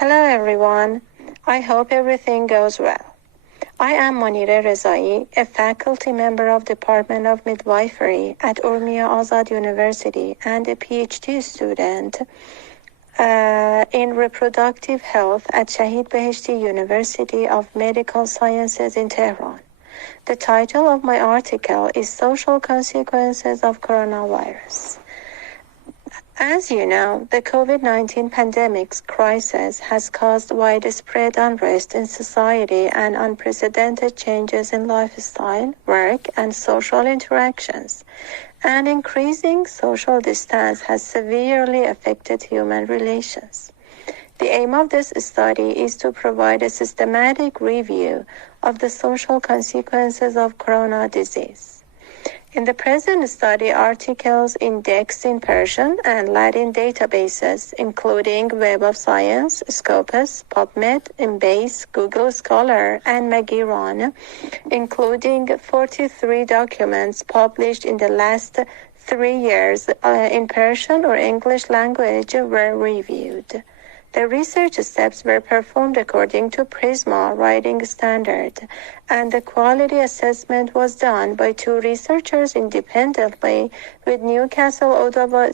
Hello everyone. I hope everything goes well. I am Monire Rezai, a faculty member of Department of Midwifery at Urmia Azad University and a PhD student in reproductive health at Shahid Beheshti University of Medical Sciences in Tehran. The title of my article is Social Consequences of Coronavirus. As you know, the COVID-19 pandemic's crisis has caused widespread unrest in society and unprecedented changes in lifestyle, work, and social interactions. And increasing social distance has severely affected human relations. The aim of this study is to provide a systematic review of the social consequences of corona disease. In the present study, articles indexed in Persian and Latin databases, including Web of Science, Scopus, PubMed, Embase, Google Scholar and Magiran, including 43 documents published in the last 3 years in Persian or English language, were reviewed. The research steps were performed according to PRISMA writing standard, and the quality assessment was done by 2 researchers independently with Newcastle Ottawa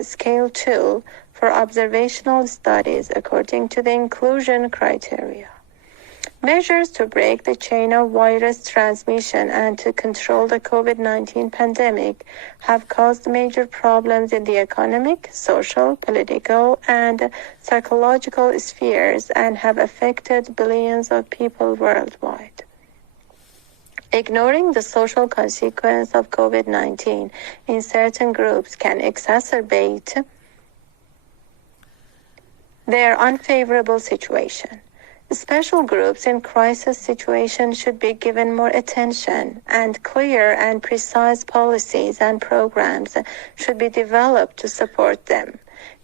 Scale tool for observational studies according to the inclusion criteria. Measures to break the chain of virus transmission and to control the COVID-19 pandemic have caused major problems in the economic, social, political, and psychological spheres and have affected billions of people worldwide. Ignoring the social consequence of COVID-19 in certain groups can exacerbate their unfavorable situation. Special groups in crisis situations should be given more attention, and clear and precise policies and programs should be developed to support them.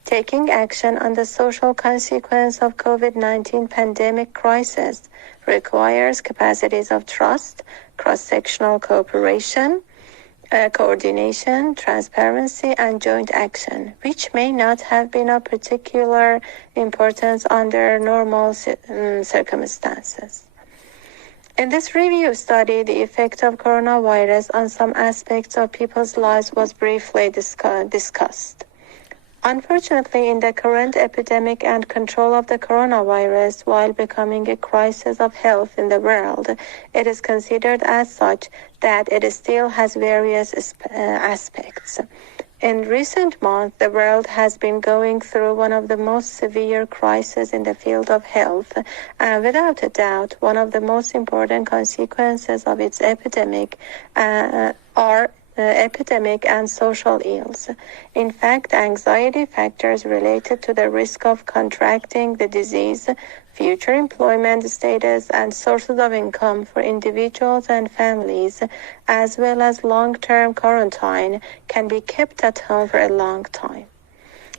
Taking action on the social consequence of COVID-19 pandemic crisis requires capacities of trust, cross-sectional cooperation, coordination, transparency, and joint action, which may not have been of particular importance under normal circumstances. In this review study, the effect of coronavirus on some aspects of people's lives was briefly discussed. Unfortunately, in the current epidemic and control of the coronavirus, while becoming a crisis of health in the world, it is considered as such that it still has various aspects. In recent months, the world has been going through one of the most severe crises in the field of health, and without a doubt, one of the most important consequences of its epidemic are epidemic and social ills. In fact, anxiety factors related to the risk of contracting the disease, future employment status, and sources of income for individuals and families, as well as long-term quarantine, can be kept at home for a long time.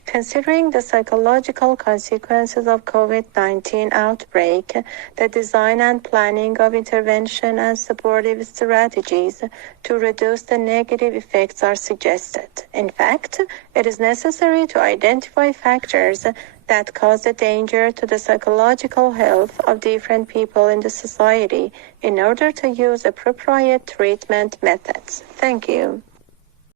Considering the psychological consequences of COVID-19 outbreak, the design and planning of intervention and supportive strategies to reduce the negative effects are suggested. In fact, it is necessary to identify factors that cause a danger to the psychological health of different people in the society in order to use appropriate treatment methods. Thank you.